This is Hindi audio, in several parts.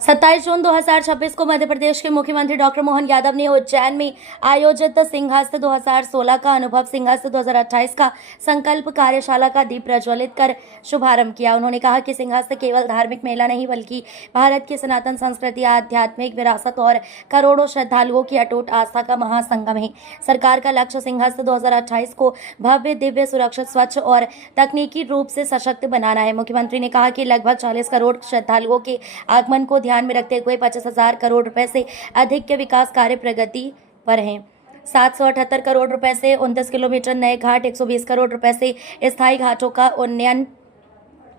27 जून 2026 को मध्य प्रदेश के मुख्यमंत्री डॉक्टर मोहन यादव ने उज्जैन में आयोजित सिंहस्थ 2016 का अनुभव सिंहस्थ 2028 का संकल्प कार्यशाला का दीप प्रज्वलित कर शुभारंभ किया। उन्होंने कहा कि सिंहस्थ केवल धार्मिक मेला नहीं बल्कि भारत की सनातन संस्कृति, आध्यात्मिक विरासत और करोड़ों श्रद्धालुओं की अटूट आस्था का महासंगम है। सरकार का लक्ष्य सिंहस्थ 2028 को भव्य, दिव्य, सुरक्षित, स्वच्छ और तकनीकी रूप से सशक्त बनाना है। मुख्यमंत्री ने कहा कि लगभग 40 करोड़ श्रद्धालुओं के आगमन को ध्यान में रखते हुए 25,000 करोड़ रुपए से अधिक के विकास कार्य प्रगति पर हैं। 778 करोड़ रुपए से 29 किलोमीटर नए घाट, 120 करोड़ रुपए से स्थायी घाटों का उन्नयन,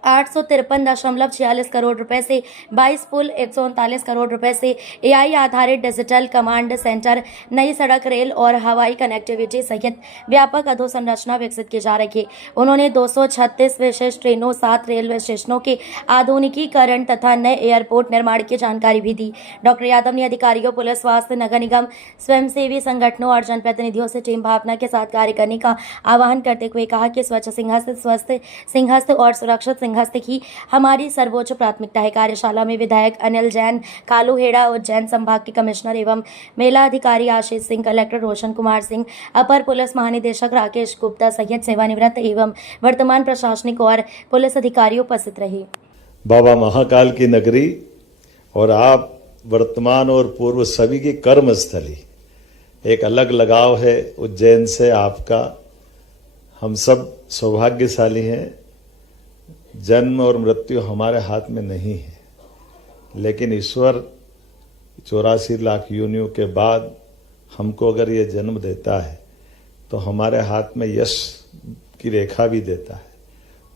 853.46 करोड़ रुपए से 22 पुल, 139 करोड़ रुपए से एआई आधारित डिजिटल कमांड सेंटर, नई सड़क, रेल और हवाई कनेक्टिविटी सहित व्यापक अधोसंरचना विकसित की जा रही है। उन्होंने 236 विशेष ट्रेनों, 7 रेलवे स्टेशनों के आधुनिकीकरण तथा नए एयरपोर्ट निर्माण की जानकारी भी दी। डॉक्टर यादव ने अधिकारियों, पुलिस, स्वास्थ्य, नगर निगम, स्वयंसेवी संगठनों और जनप्रतिनिधियों से टीम भावना के साथ कार्य करने का आह्वान करते हुए कहा कि स्वच्छ सिंहस्थ, स्वस्थ सिंहस्थ और सुरक्षित सिंहस्थ की हमारी सर्वोच्च प्राथमिकता है। कार्यशाला में विधायक अनिल जैन, कालू हेड़ा, उज्जैन संभाग के कमिश्नर एवं मेला अधिकारी आशीष सिंह, कलेक्टर रोशन कुमार सिंह, अपर पुलिस महानिदेशक राकेश गुप्ता सहित सेवानिवृत्त एवं वर्तमान प्रशासनिक और पुलिस अधिकारी उपस्थित रहे। बाबा महाकाल की नगरी और आप वर्तमान और पूर्व सभी की कर्म स्थली, एक अलग लगाव है उज्जैन से आपका। हम सब सौभाग्यशाली हैं। जन्म और मृत्यु हमारे हाथ में नहीं है, लेकिन ईश्वर 84 लाख योनियों के बाद हमको अगर ये जन्म देता है तो हमारे हाथ में यश की रेखा भी देता है,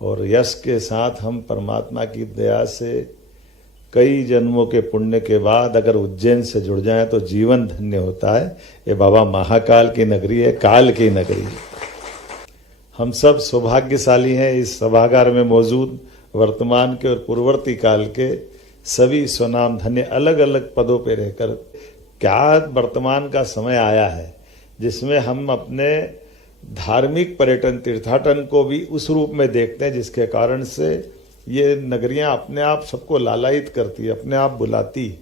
और यश के साथ हम परमात्मा की दया से कई जन्मों के पुण्य के बाद अगर उज्जैन से जुड़ जाएं तो जीवन धन्य होता है। ये बाबा महाकाल की नगरी है, काल की नगरी है। हम सब सौभाग्यशाली हैं इस सभागार में मौजूद वर्तमान के और पूर्ववर्ती काल के सभी स्वनाम धन्य अलग अलग पदों पर रहकर। क्या वर्तमान का समय आया है जिसमें हम अपने धार्मिक पर्यटन, तीर्थाटन को भी उस रूप में देखते हैं जिसके कारण से ये नगरियां अपने आप सबको लालायित करती है, अपने आप बुलाती है,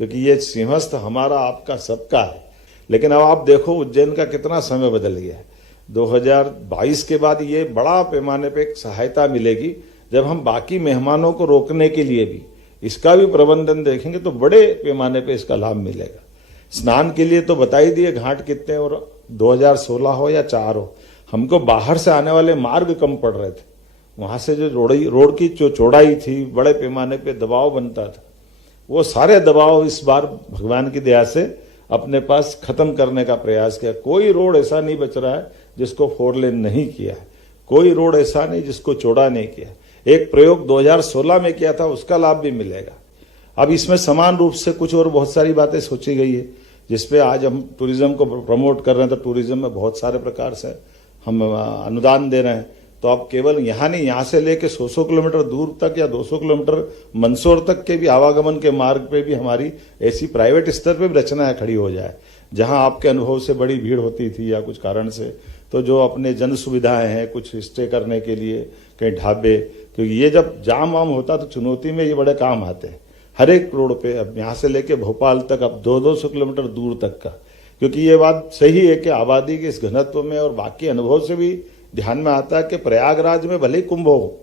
क्योंकि ये सिंहस्थ हमारा, आपका, सबका है। लेकिन अब आप देखो उज्जैन का कितना समय बदल गया है। 2022 के बाद ये बड़ा पैमाने पे एक सहायता मिलेगी जब हम बाकी मेहमानों को रोकने के लिए भी इसका भी प्रबंधन देखेंगे तो बड़े पैमाने पे इसका लाभ मिलेगा। स्नान के लिए तो बता ही दिए घाट कितने, और 2016 हो या 4 हो, हमको बाहर से आने वाले मार्ग कम पड़ रहे थे। वहां से जो रोड की जो चौड़ाई थी, बड़े पैमाने पे दबाव बनता था, वो सारे दबाव इस बार भगवान की दया से अपने पास खत्म करने का प्रयास किया। कोई रोड ऐसा नहीं बच रहा है जिसको 4 लेन नहीं किया है, कोई रोड ऐसा नहीं जिसको चौड़ा नहीं किया। एक प्रयोग 2016 में किया था, उसका लाभ भी मिलेगा। अब इसमें समान रूप से कुछ और बहुत सारी बातें सोची गई है जिसपे आज हम टूरिज्म को प्रमोट कर रहे हैं। तो टूरिज्म में बहुत सारे प्रकार से हम अनुदान दे रहे हैं। तो अब केवल यहाँ नहीं, यहाँ से लेके 100 किलोमीटर दूर तक या 200 किलोमीटर मंदसौर तक के भी आवागमन के मार्ग पे भी हमारी ऐसी प्राइवेट स्तर पे भी रचनाएं खड़ी हो जाए, जहां आपके अनुभव से बड़ी भीड़ होती थी या कुछ कारण से, तो जो अपने जन सुविधाएं हैं, कुछ स्टे करने के लिए कहीं ढाबे, क्योंकि ये जब जाम वाम होता तो चुनौती में ये बड़े काम आते हैं। हर एक रोड पे अब यहाँ से लेके भोपाल तक, अब 200 किलोमीटर दूर तक का, क्योंकि ये बात सही है कि आबादी के इस घनत्व में और बाकी अनुभव से भी ध्यान में आता है कि प्रयागराज में भले ही कुंभ हो,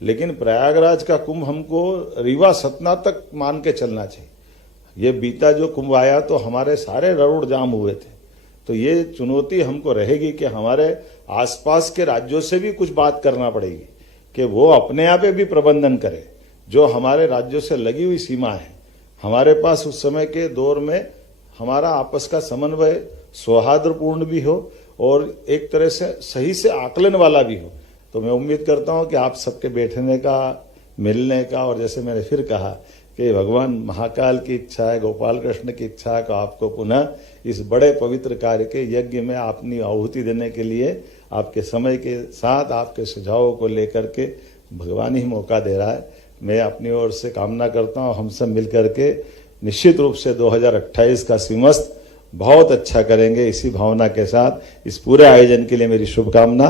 लेकिन प्रयागराज का कुंभ हमको रीवा सतना तक मान के चलना चाहिए। ये बीता जो कुंभ आया तो हमारे सारे रोड जाम हुए थे। तो ये चुनौती हमको रहेगी कि हमारे आसपास के राज्यों से भी कुछ बात करना पड़ेगी कि वो अपने आप भी प्रबंधन करें। जो हमारे राज्यों से लगी हुई सीमा है, हमारे पास उस समय के दौर में हमारा आपस का समन्वय सौहार्दपूर्ण भी हो और एक तरह से सही से आकलन वाला भी हो। तो मैं उम्मीद करता हूं कि आप सबके बैठने का, मिलने का, और जैसे मैंने फिर कहा कि भगवान महाकाल की इच्छा है, गोपाल कृष्ण की इच्छा है कि आपको पुनः इस बड़े पवित्र कार्य के यज्ञ में अपनी आहुति देने के लिए आपके समय के साथ आपके सुझावों को लेकर के भगवान ही मौका दे रहा है। मैं अपनी ओर से कामना करता हूँ हम सब मिलकर के निश्चित रूप से 2028 का सिंहस्थ बहुत अच्छा करेंगे। इसी भावना के साथ इस पूरे आयोजन के लिए मेरी शुभकामना।